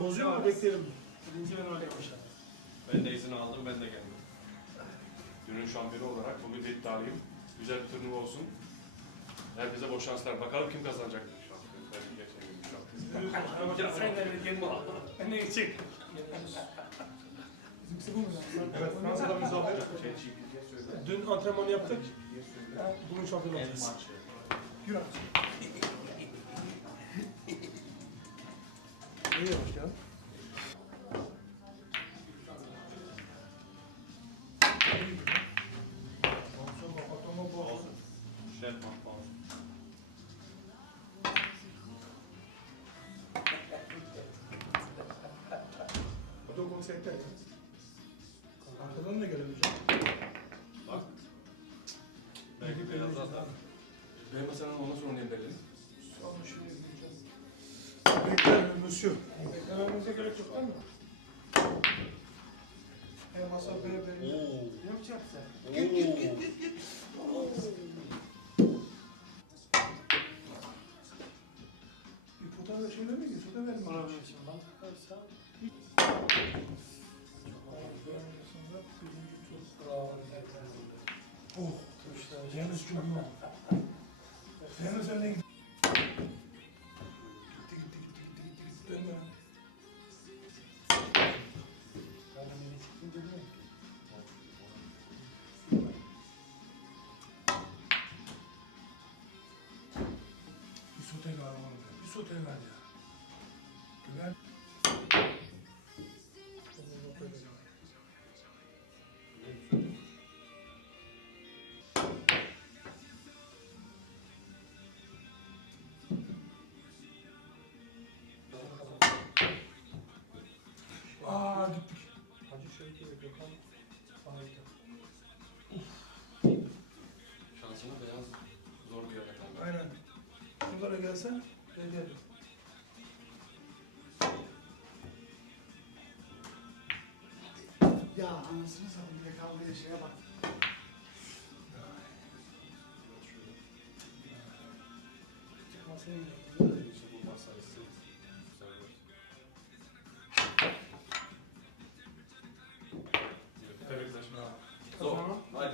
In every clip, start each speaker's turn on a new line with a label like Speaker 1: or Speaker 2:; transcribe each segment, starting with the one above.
Speaker 1: Bozuyor mu? Bekleyelim. Birinci ben oraya başladım.
Speaker 2: Ben de izin aldım, ben de geldim. Günün şampiyonu olarak bugün de iddialıyım. Güzel bir turnuva olsun. Herkese bol şanslar. Bakalım kim kazanacak şampiyon. Ben geçen gün şampiyon.
Speaker 1: Sen de kendin al. De gidecek. Bizimkisi bu mu?
Speaker 3: Evet, Fransa'da müzaffer.
Speaker 2: Şey.
Speaker 1: Dün antrenman yaptık. Bugün şampiyon olacağız. Yürü
Speaker 2: Şef Mahmut.
Speaker 1: O da konsepte. Arkadan da gelemeyeceğim.
Speaker 2: Bak.
Speaker 1: Belki biraz
Speaker 2: daha. Ben mesela ondan sonra oynayayım dedim.
Speaker 1: Sonra monsieur. Beklememize gerek yok değil mi? E masa B B. Ne yapacaksın? Bir puta da şöyle mi? Puta verin bana. Oh, Yalnız çok iyi. Sote galiba. Bir sote ver ya. Güven. Aa gittik. Hacı Şevki ve Gökhan Fahit'e.
Speaker 2: Şansını beyaz zor bir kaldı.
Speaker 1: Aynen. Şuralara gelsen beklerim.
Speaker 4: Ya anasını satayım bir de kaldığı şeye bak.
Speaker 1: Çıkmasını yiyor.
Speaker 2: İşte bu masayı sil.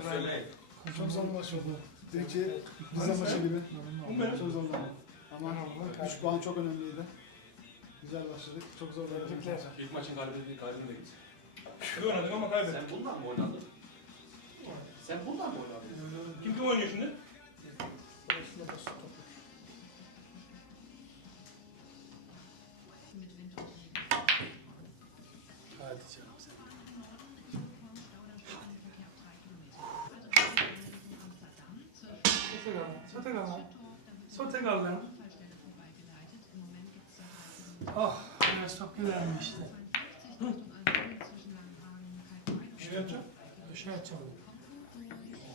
Speaker 2: Güzel bir-
Speaker 4: Oldu. Peki Nizam maçı gibi.
Speaker 1: Bu benim.
Speaker 4: Çok zor zaman. Ama 3 puan çok önemliydi. Güzel başladık. Çok zor
Speaker 1: Tebrikler.
Speaker 2: İlk maçın galibiyeti galibine git.
Speaker 1: İyi oynadık ama kaybettik.
Speaker 2: Sen bundan mı oynadın? Sen bundan mı oynadın?
Speaker 1: Kim kim oynuyor şimdi? Hadi Sote kal lan. Ah, biraz. Hı? Bir şey yapacağım. Bir şey yapacağım.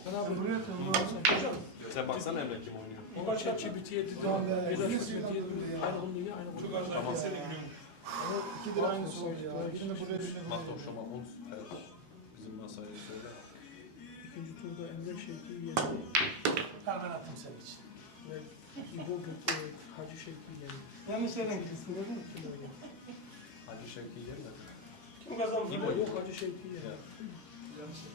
Speaker 1: Ben abi buraya atıyorum. Hocam.
Speaker 2: Sen baksana Emre kim oynuyor.
Speaker 1: O maç ChatGPT'ye dedi. Aynı onu yine aynı Çok az daha
Speaker 2: Tamam.
Speaker 1: gelsene gülüyorum.
Speaker 4: İki lira aynı soğuk ya. Şimdi buraya düşelim.
Speaker 2: Bak da şama Mons. Evet. Bizim masayı söyle.
Speaker 1: İkinci turda Emre Şevki'yi yendi. Attım senin için. Ve İbo Gökçe, Hacı Şevki'yi yendi. Yani senin kimsin değil mi? Kim öyle?
Speaker 2: Hacı Şevki yer mi?
Speaker 1: Kim kazandı?
Speaker 2: İbo.
Speaker 1: Yok Hacı Şevki'yi yendi. Güzel bir şey.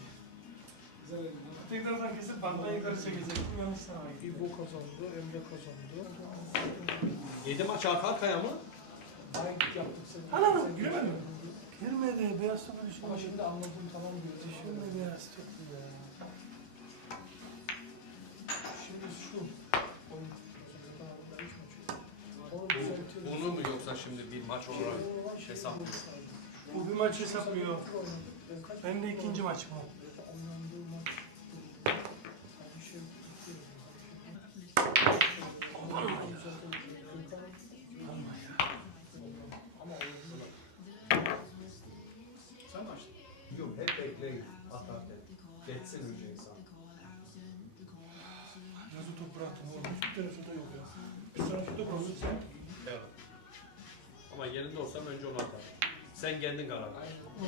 Speaker 4: Güzel elinde.
Speaker 1: Tekrardan kesip banttan yukarı çekecektim. Yanlış sana. İbo kazandı, Emre kazandı.
Speaker 2: Yedi maç arka arkaya mı?
Speaker 4: Ben yaptık seni. Sen
Speaker 1: giremedin mi? Girmedi, beyaz topu düşmedi.
Speaker 4: Ama şimdi anladım tamam gördüm.
Speaker 1: Düşürme beyaz topu şimdi
Speaker 2: bir maç olarak hesaplıyor?
Speaker 1: Bu bir maç hesaplıyor. Ben de ikinci maç bu.
Speaker 4: Sen
Speaker 2: kendin karar.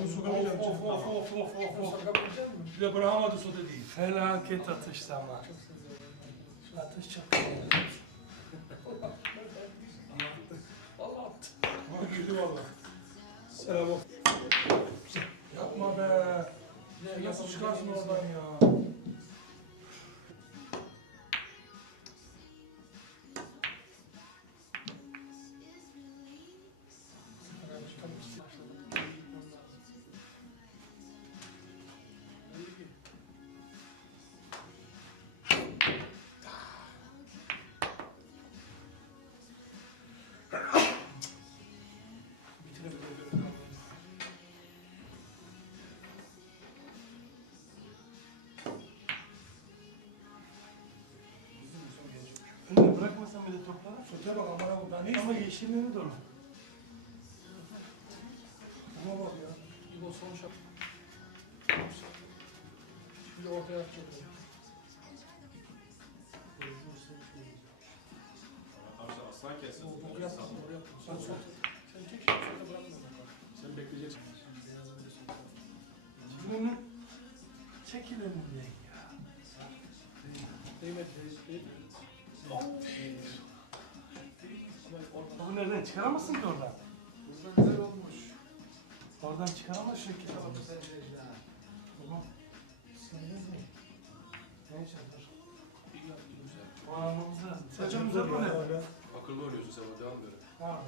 Speaker 1: Onu sokamayacağım. Of of of of of of.
Speaker 4: Sokabilecek misin?
Speaker 1: Bir de bırakamadı sote değil. Felaket atıştı ama. Atış çok iyi.
Speaker 4: Vallahi attı.
Speaker 1: Ama girdi valla.
Speaker 5: Selam olsun. Yapma be. Nasıl çıkarsın oradan ya? Önüne bırakmasan bile topları. Söte bak amına koyayım. Ben hiç ama yeşilliğini de onu. Ama bak ya. İbo son şap. Şimdi ortaya atacak.
Speaker 6: Aslan kesin.
Speaker 5: Oraya yapma, oraya yapma. Sen sol. Sen çek, şöyle bırakma.
Speaker 6: Sen bekleyeceksin.
Speaker 5: Bunu çekil önünden ya. Değmedi, değmedi. Nereden? Çıkaramazsın ki oradan.
Speaker 4: Burada güzel olmuş.
Speaker 5: Oradan çıkaramazsın ki.
Speaker 4: Tamam sen Necla.
Speaker 5: Tamam. Siniriniz mi? Neyse dur. O anlamamız lazım. Saçım uzatma ne?
Speaker 6: Akıllı oynuyorsun sen o devam ver.
Speaker 5: Ha.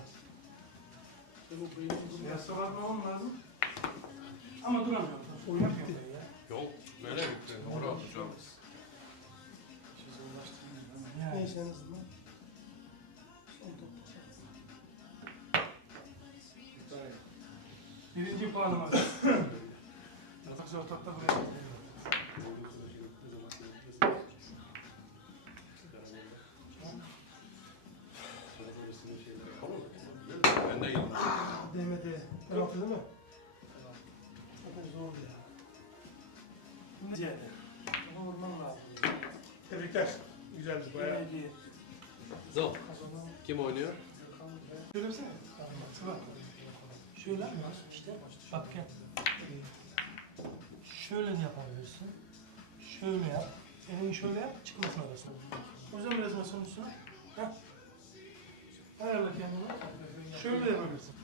Speaker 5: Yasa bakmamam lazım. Ama duramıyorum. Oynamıyorum ben ya.
Speaker 6: Yok böyle bitti. Doğru atacağım.
Speaker 5: Neyse en azından. Birinci puanım var. Yatak ortakta buraya.
Speaker 6: Ben de geldim.
Speaker 5: Demedi. Penaltı değil mi? Zaten zor ya. Ne? Ama vurman lazım.
Speaker 3: Tebrikler. Güzeldi bayağı.
Speaker 6: Zor. Kim oynuyor?
Speaker 5: Söylesene. Sıra. Şöyle bak gel. Şöyle yapabilirsin. Şöyle yap. Elini şöyle yap, çıkmasın arasına. O yüzden biraz masanın üstüne. Heh. Ayarla kendini. Şöyle yapabilirsin.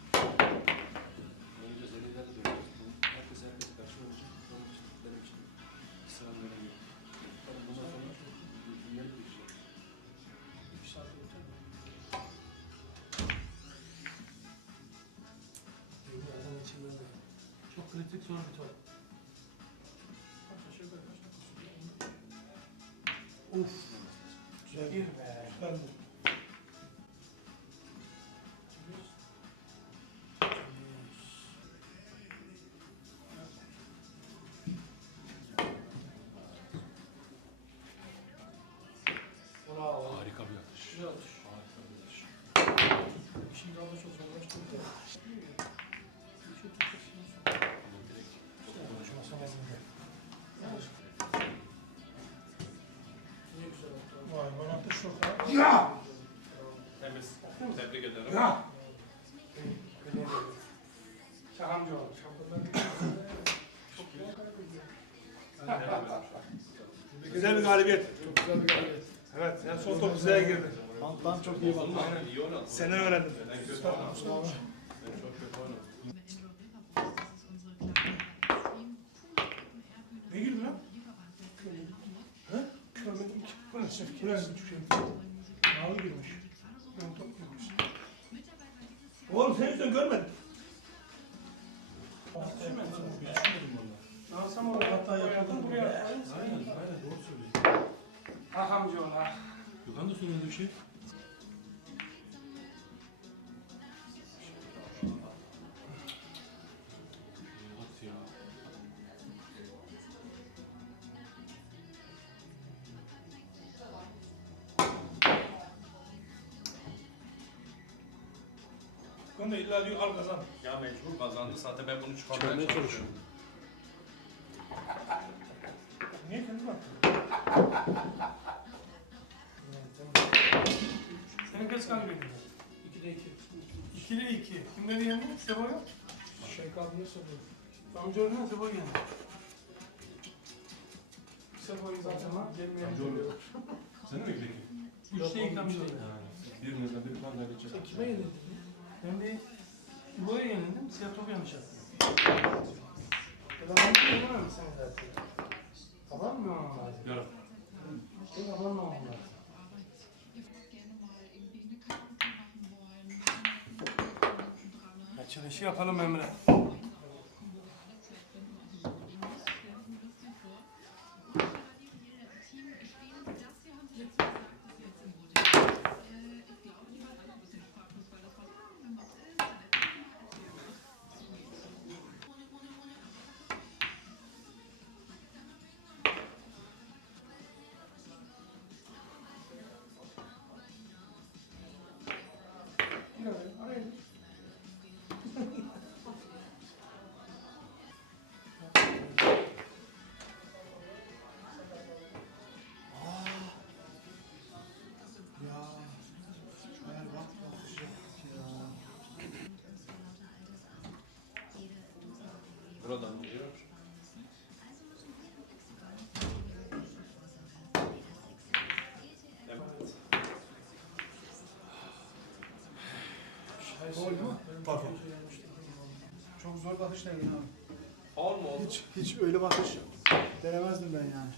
Speaker 5: Kritik zor bir sürüyor? Uf.
Speaker 3: Güzel.
Speaker 5: Bir be.
Speaker 3: Güzeldi.
Speaker 5: Bravo.
Speaker 6: Harika bir atış.
Speaker 5: Güzel atış. Ya!
Speaker 6: Temiz. Tebrik ederim.
Speaker 5: Ya! Çakamcı oldu. Çok
Speaker 3: Güzel bir galibiyet.
Speaker 4: Çok güzel bir galibiyet.
Speaker 3: Evet. Yani son top güzel girdi.
Speaker 4: Anttan çok iyi baktı.
Speaker 6: Aynen iyi oynadın.
Speaker 3: Senden öğrendim.
Speaker 6: Ben kötü oynadım. Ben çok kötü oynadım.
Speaker 5: Ne güldün lan? Görmedim ki. Mavi girmiş.
Speaker 3: Oğlum sen yüzden görmedim.
Speaker 5: Ne yapsam oraya hatta yapalım buraya.
Speaker 6: Aynen aynen doğru söylüyorsun.
Speaker 5: Ah amcaoğlu ah.
Speaker 6: Gökhan da söyledi bir şey.
Speaker 3: Onu da illa diyor al kazan.
Speaker 6: Ya mecbur kazandı zaten ben bunu çıkarmaya çalışıyorum.
Speaker 3: Niye kendi baktın?
Speaker 5: Senin kaç kan veriyor? 2'de 2. 2'de 2. Kimleri yendin? Sebo'yu? Şey kaldı Sebo'yu. Amcaoğlu'na Sebo yendi. Sebo'yu zaten ha.
Speaker 6: Amcaoğlu. Sen de mi gidelim?
Speaker 5: 3'te 2 amcaoğlu.
Speaker 6: Birinizden biri kan kaybedecek.
Speaker 5: Kime yenildin? Ben de İbo'ya yenildim. Siyah topu yanlış attın. Ben anlamıyorum mi seni zaten? Mı olmam lazım?
Speaker 6: Yarım.
Speaker 5: Tamam mı olmam lazım? Açılışı yapalım Emre.
Speaker 4: Gol değil mi?
Speaker 3: Pardon.
Speaker 4: Çok zor bakış değil abi.
Speaker 6: Faul mu oldu?
Speaker 4: Hiç, hiç öyle bakış denemezdim ben yani.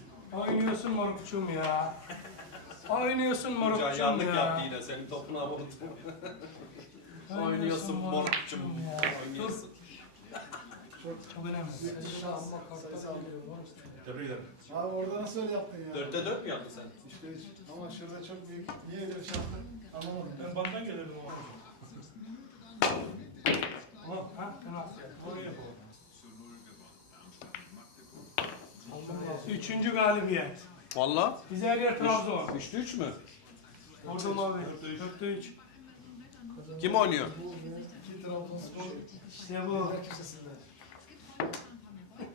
Speaker 5: Oynuyorsun morukçum ya. Oynuyorsun
Speaker 6: Can
Speaker 5: morukçum
Speaker 6: yanlık
Speaker 5: ya.
Speaker 6: yaptı yine. Senin topuna vurdu. Oynuyorsun morukçum.
Speaker 5: ya.
Speaker 6: Oynuyorsun.
Speaker 5: Çok, çok önemli.
Speaker 6: Tebrik ederim.
Speaker 4: Abi orada nasıl öyle yaptın ya?
Speaker 6: Dörtte dört mü yaptın sen?
Speaker 4: İşte hiç. Ama şurada çok büyük. Niye öyle bir şey yaptın? Anlamadım.
Speaker 3: Ben bandan gelirdim o.
Speaker 5: Ama ha penaltı yaptı.
Speaker 3: Oraya yapalım.
Speaker 5: Üçüncü galibiyet.
Speaker 6: Valla.
Speaker 5: Bize her yer Trabzon.
Speaker 6: Üçte üç mü?
Speaker 5: Orada mavi. Dörtte üç.
Speaker 6: Kim oynuyor?
Speaker 4: Bu iki Trabzonspor
Speaker 5: İşte bu.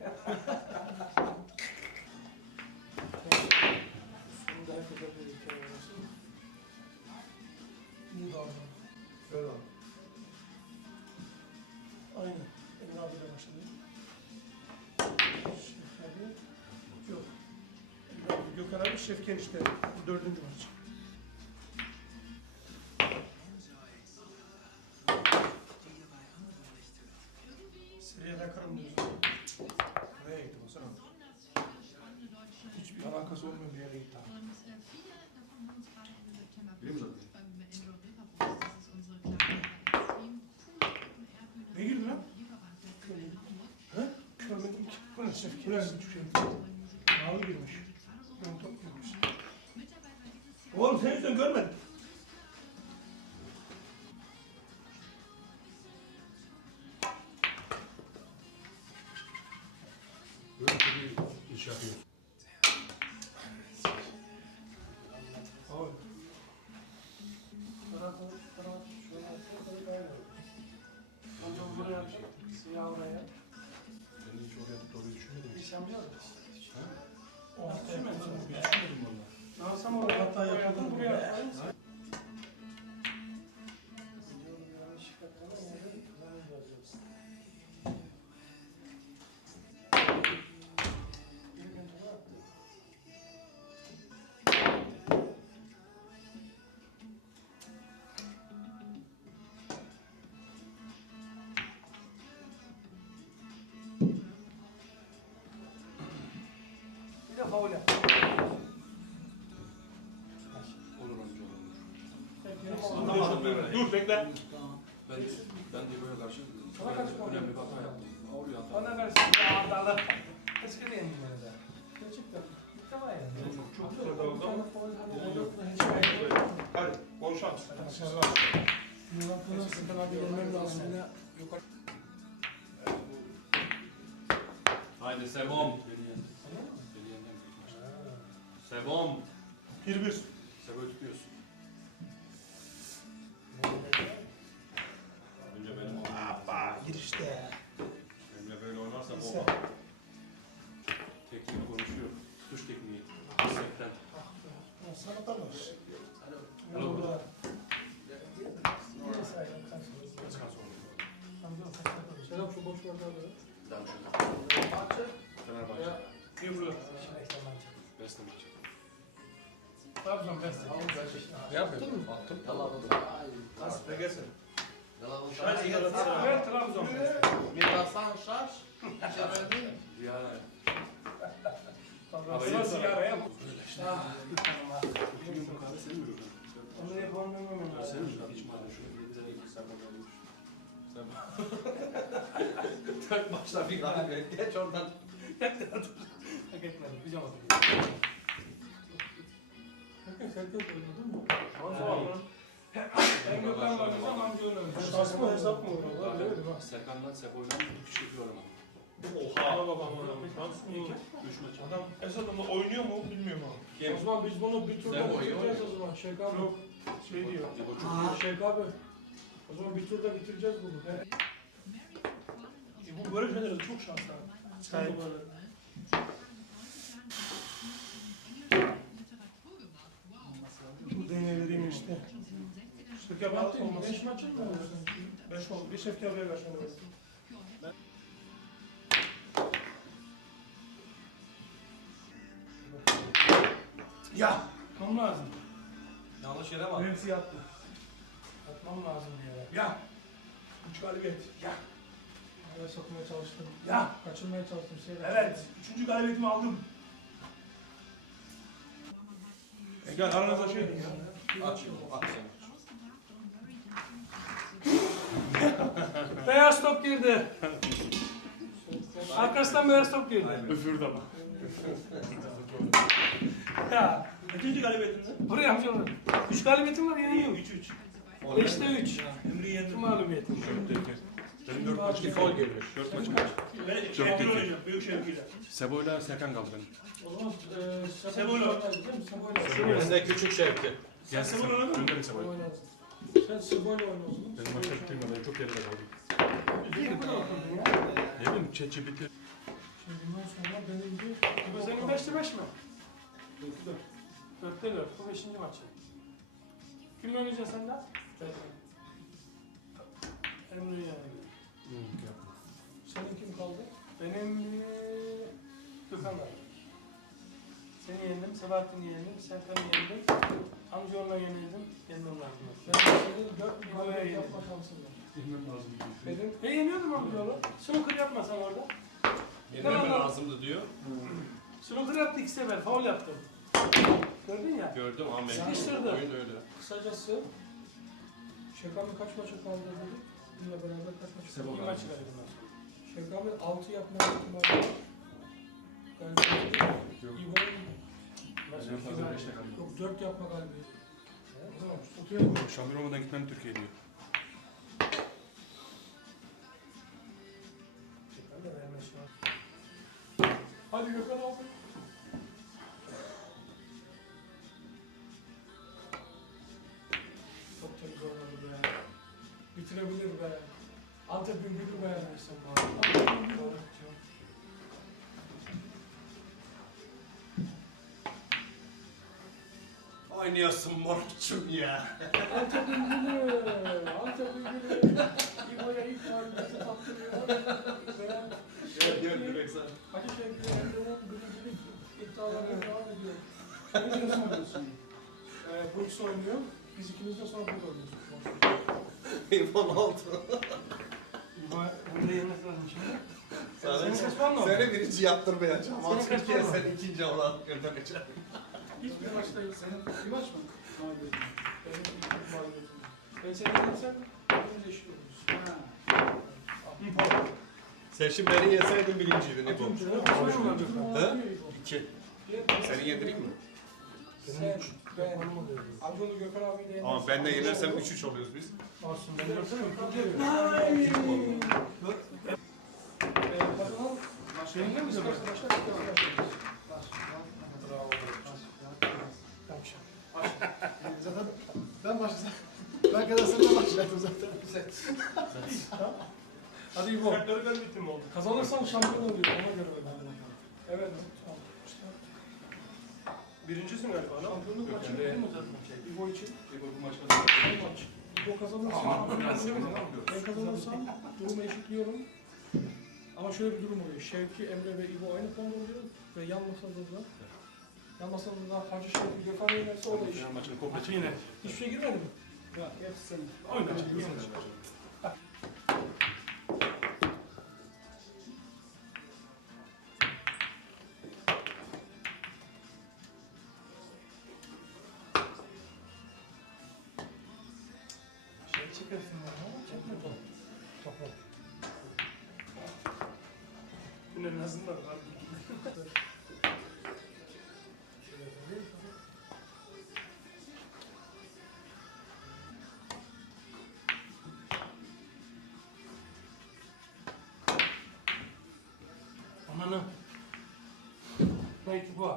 Speaker 4: Olsun.
Speaker 5: İyi davran.
Speaker 4: Böyle oldu.
Speaker 5: Aynen. Emre abiyle başladı. Şef abi. Yok. Emre abi, Gökhan abi Şefken işte. Dördüncü maç. Seriye bakarım diyorsun.
Speaker 3: Nereye gittim sana? Hiçbir alakası olmayan bir yere gittim. Ne girdi lan?
Speaker 5: Görmedim ki. Bu ne Şefken?
Speaker 3: Bu ne girmiş. Oğlum sen yüzünden görmedim.
Speaker 5: Şirketten ama yine de. güzel yazacaksın. Bir de faul oğlum-
Speaker 6: Anlamadım ben öyle.
Speaker 3: Dur bekle.
Speaker 6: Ben, ben de böyle karşı
Speaker 5: Sana kaç puan
Speaker 6: önemli bir hata yaptım. Faul yaptım.
Speaker 5: Bana versin ya. Eski de yendim beni de. Gerçekten. İlk defa yendim.
Speaker 6: Çok
Speaker 3: güzel oldu.
Speaker 5: Hiç
Speaker 3: Hadi şans.
Speaker 5: Başarılar. Murat'la Sıkan abi gelmem lazım. Yine yukarı.
Speaker 6: Haydi Sebom. Sebom.
Speaker 3: 1-1.
Speaker 5: Trabzon beste.
Speaker 6: Ne yapıyorsun? Attım.
Speaker 2: Tamam.
Speaker 3: Ne gelsin? Hadi Galatasaray.
Speaker 5: Ver Trabzon.
Speaker 6: Ya
Speaker 5: Sıra sigaraya.
Speaker 4: İki gün bu kahve senin mi Gökhan?
Speaker 5: Onu demem lazım.
Speaker 4: Senin mi? Hiç madem şunu bir tane iki sarma kalmış.
Speaker 2: Dört maçta bir galibiyet. Geç oradan.
Speaker 5: Hak etmedim. Pijama takıyorum. Bakın Serkan oynadı mı? Ben Gökhan bakacağım amca oynamış. Şans mı hesap mı oynadı? Öyle mi?
Speaker 6: Serkan'dan Sefo'yla üç kişi var ama.
Speaker 3: Oha. Babam oynamış. Nasıl iyi ki?
Speaker 4: Üç maç.
Speaker 3: Adam Esat ama oynuyor mu bilmiyorum ama.
Speaker 5: O zaman biz bunu bir turda bitireceğiz o zaman. Şeyk abi.
Speaker 3: Yok. Şey diyor.
Speaker 5: Şeyk abi. O zaman bir turda bitireceğiz bunu.
Speaker 3: E bu böyle şeylerde çok şanslı. Böyle. Bu deneyleriyim işte. Şirket
Speaker 5: Yaptın
Speaker 3: olmaz.
Speaker 5: Beş maçın mı oynuyorsun?
Speaker 3: Beş oldu. Bir şirket haber ver şimdi. Ya!
Speaker 5: Atmam lazım.
Speaker 2: Yanlış yere bak.
Speaker 3: Remzi yattı.
Speaker 5: Atmam lazım bir yere.
Speaker 3: Ya! Üç galibiyet. Ya!
Speaker 5: Araya sokmaya çalıştım.
Speaker 3: Ya!
Speaker 5: Kaçırmaya çalıştım. Şey
Speaker 3: Evet. Üçüncü galibiyetimi aldım. E gel aranızda şey ya.
Speaker 2: Aç. At sen.
Speaker 5: Beyaz top girdi. Arkasından beyaz top girdi.
Speaker 6: Üfürdü ama.
Speaker 5: Ya
Speaker 3: İkinci galibiyetimde.
Speaker 5: buraya amcalar. Üç galibiyetim var yeniliyorum.
Speaker 3: Üç üç.
Speaker 5: Beşte üç.
Speaker 3: Emre'yi
Speaker 5: İki
Speaker 3: yendim.
Speaker 5: mağlubiyetim.
Speaker 6: Benim dört maç
Speaker 2: Bir gol girmiş.
Speaker 6: Dört maç
Speaker 3: Ben
Speaker 6: Çok
Speaker 3: şampiyon olacağım. Büyük şevkiyle.
Speaker 6: Sebo'yla Serkan kaldı benim.
Speaker 5: O zaman e,
Speaker 3: Seboyla.
Speaker 5: Seboyla.
Speaker 2: Ben de küçük şevki.
Speaker 6: Gel
Speaker 3: Sebo
Speaker 6: Sebo.
Speaker 3: oynadın mı?
Speaker 6: Gönderin Sebo'yu.
Speaker 5: Oynadın. Sen Seboyla oyna o zaman.
Speaker 6: Benim maçta bitirmedi. Ben çok geride kaldım.
Speaker 5: Mi okudun ya?
Speaker 6: Ne bileyim çeçi bitir.
Speaker 5: Şimdi bundan sonra benim bir... Bu senin beşte beş mi?
Speaker 4: Dörtte dört.
Speaker 5: Dörtte dört. Bu beşinci maçı. Kimle oynayacaksın sen de? Emre yani. Senin kim kaldı? Benim Gökhan var. Seni yendim, Sebahattin'i yendim, Serkan'ı yendim, amcaoğluna yenildim, yenmem lazım. Ben şansın var.
Speaker 4: Bilmem lazım.
Speaker 5: Benim, ben yeniyordum amcaoğlu. Snooker yapmasan orada.
Speaker 2: Yenmeme lazımdı diyor.
Speaker 5: Snooker yaptı iki sefer, faul yaptım. Gördün ya.
Speaker 6: Gördüm ama
Speaker 5: Sıkıştırdı.
Speaker 6: oyun öyle.
Speaker 5: Kısacası, Şekam'ın kaç maça kaldı dedik? Bununla beraber kaç maça kaldı? Bir maçı kaldı. Şekam'ın altı yapma ihtimali var.
Speaker 6: Yok.
Speaker 5: İbo'nun Yok dört yapma galibiyeti. O zaman tutuyor.
Speaker 6: Şampiyon olmadan gitmem Türkiye diyor.
Speaker 5: Hadi Gökhan abi.
Speaker 2: Oynayasın morçum ya.
Speaker 5: Antep'in gülü. Antep'in gülü. İbo'ya ilk galibiyeti tattırıyor. Ve
Speaker 2: Gel gel direkt sen.
Speaker 5: Hacı Şevki Emre'nin birincilik iddialarına devam ediyor. Ne diyorsun diyorsun? Ee, bu ikisi oynuyor. Biz ikimiz de sonra burada oynuyoruz.
Speaker 2: İrfan altı.
Speaker 5: Emre yenmesi lazım şimdi.
Speaker 2: Sana-
Speaker 5: Senin var mı?
Speaker 2: Seni birinci yaptırmayacağım.
Speaker 5: Senin var?
Speaker 2: sen ikinci olarak göndereceğim.
Speaker 5: Hiçbir maçta yok.
Speaker 4: Senin bir maç mı? Mağlubiyetin.
Speaker 5: Benim ilk mağlubiyetim. Ben seni yenersem hepimiz eşit oluruz.
Speaker 4: Ha.
Speaker 5: Bir.
Speaker 2: Sen şimdi beni yeseydin birinciydin İbo. He? İki. Seni yedireyim mi?
Speaker 5: Sen, ben, Amcaoğlu Gökhan abi de yenersin.
Speaker 2: Ama ben de yenersem 3-3 oluyoruz biz.
Speaker 5: Olsun ben görsene. Hayır. Ee, kazanan Şeyinde mi başla başla başla.
Speaker 4: Bravo.
Speaker 5: Tamam.
Speaker 4: Zaten ben başlasam. Ben de başlayacaktım zaten.
Speaker 5: Hadi İbo.
Speaker 3: Kartları galibiyeti mi oldu?
Speaker 5: Kazanırsan şampiyon oluyor. Ona göre ben. Evet. Tamam.
Speaker 3: Birincisin galiba lan.
Speaker 5: şampiyonluk maçı
Speaker 6: Gökhan
Speaker 5: değil mi zaten? İbo için.
Speaker 6: İbo bu maç kazandı.
Speaker 5: Bir maç. İbo kazanırsa ben kazanırsam durumu eşitliyorum. Ama şöyle bir durum oluyor. Şevki, Emre ve İbo aynı puanda oluyor ve yan masada Yanmasın bundan Hacı Şerif Gökhan oynarsa o da iş.
Speaker 6: Fener maçını komple çek. Yine.
Speaker 5: Hiçbir şey girmedi mi?
Speaker 4: Yok. Hepsi senin.
Speaker 5: Oyna. Yine. Şey çıkıyorsun ya. Ama çekme top. Topu. Bunun en azından var. Ananı. Belki bu.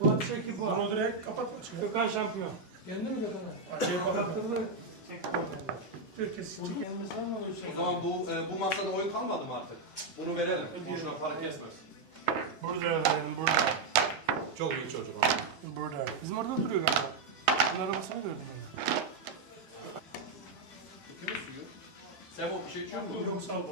Speaker 5: Bu atışa ki bu.
Speaker 3: Bunu direkt kapatma çıkıyor.
Speaker 5: Gökhan şampiyon. Yendi mi Gökhan'a?
Speaker 3: Açıya kapatma.
Speaker 5: Kapatırdı. Çekti oradan.
Speaker 3: Türkiye
Speaker 5: Bunu kendimiz var mı öyle şey?
Speaker 2: O zaman bu e, bu masada oyun kalmadı mı artık? Bunu verelim. Boşuna para kesmez.
Speaker 5: Burada verelim, burada.
Speaker 2: Çok büyük çocuk ama.
Speaker 5: Burada. Bizim orada duruyor galiba. Bunun arabasını gördüm ben.
Speaker 2: Sen o bir şey içiyor musun?
Speaker 3: Yok sağ ol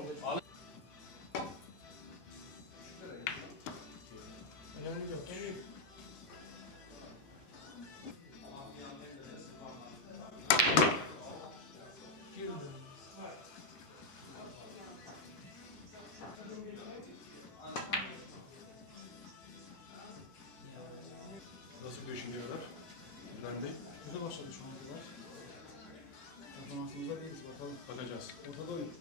Speaker 6: Bakacağız.
Speaker 4: Ortada oyun.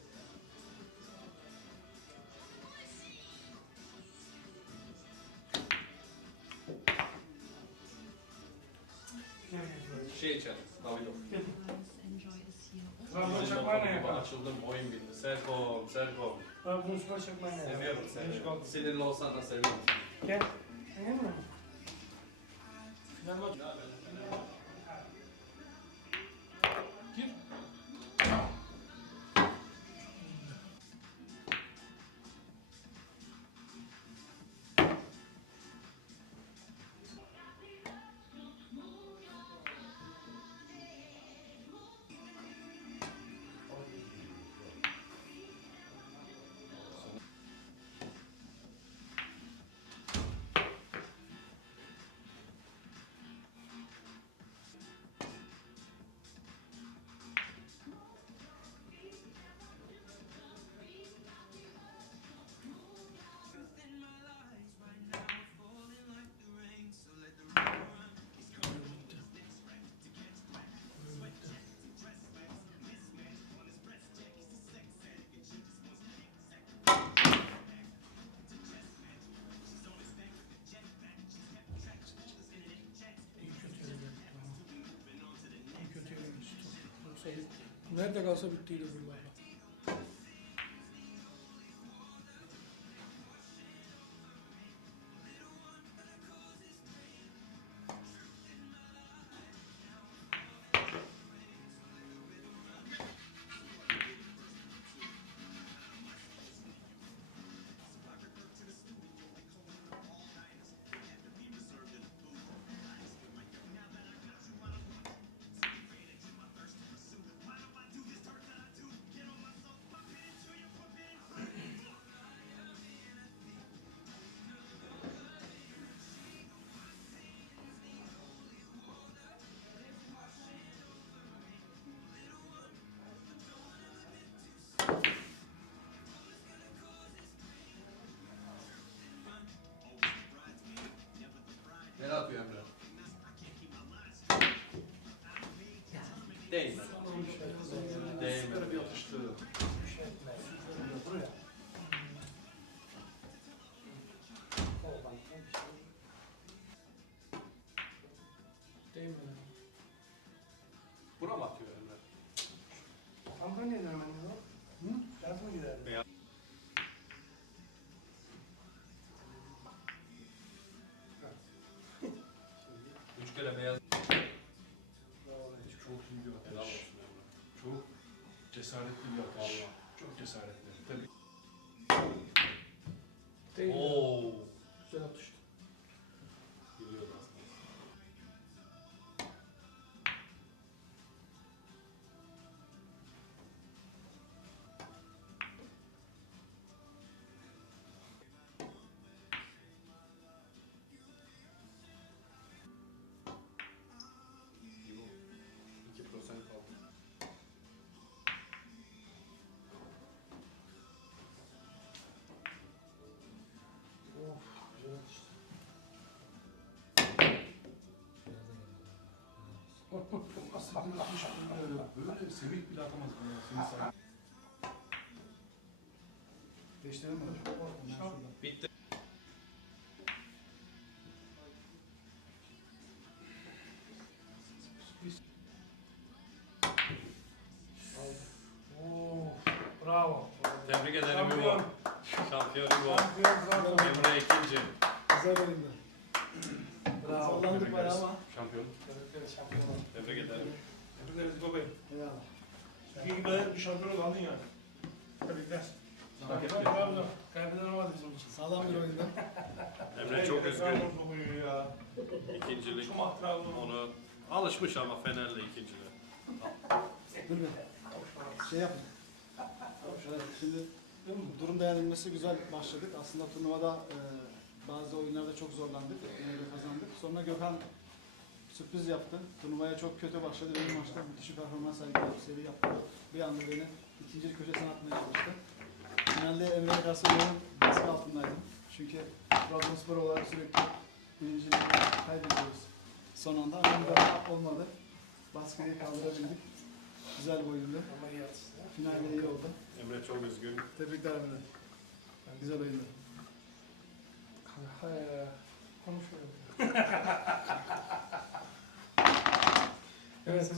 Speaker 2: Şey içelim. Davidov.
Speaker 5: Trabzon çakmağına yakar.
Speaker 2: Açıldım oyun bitti. Serkom, Serkom.
Speaker 5: Trabzon spor çakmağına yakar.
Speaker 2: Seviyorum seni. Sinirli olsan da seviyorum.
Speaker 5: Gel. Gelmiyor musun?
Speaker 2: Final maç.
Speaker 3: Nerede kalsa bittiydi bunlarla.
Speaker 2: Değil mi? Değil mi?
Speaker 6: Bir atıştı.
Speaker 3: Değil mi?
Speaker 2: Buna mı atıyor Emre?
Speaker 5: Antalya'ya hemen ya.
Speaker 3: 60 60 böyle böyle semih bile atamaz bana. Seni sayın.
Speaker 4: Değiştirelim mi? Ben şurada.
Speaker 5: Şampiyon
Speaker 3: oldun yani. Tebrikler.
Speaker 5: Trabzon. Kaybeden olmaz bizim için.
Speaker 4: Sağlam bir oyundu.
Speaker 2: Emre çok üzgün. İkincilik
Speaker 3: Çok ah Trabzon.
Speaker 2: onu alışmış ama Fener'le ikinciliğe.
Speaker 4: Dur bir. Şey yapın. Evet, şimdi durum değerlendirmesi güzel başladık. Aslında turnuvada e, bazı oyunlarda çok zorlandık. Yine de kazandık. Sonra Gökhan sürpriz yaptı. Turnuvaya çok kötü başladı. Benim maçta müthiş bir performans sergiledi. Seri yaptı. Bir anda beni ikinci köşesine atmaya çalıştı. Finalde Emre'ye karşı benim baskı altındaydım. Çünkü Trabzonspor olarak sürekli birinciliği kaybediyoruz. Son anda ama olmadı. Baskıyı kaldırabildik. Güzel bir oyundu.
Speaker 5: Ama iyi atıştı.
Speaker 4: Finalde iyi oldu.
Speaker 2: Emre çok üzgün.
Speaker 4: Tebrikler Emre. Güzel oyundu.
Speaker 5: Konuşuyorum. evet.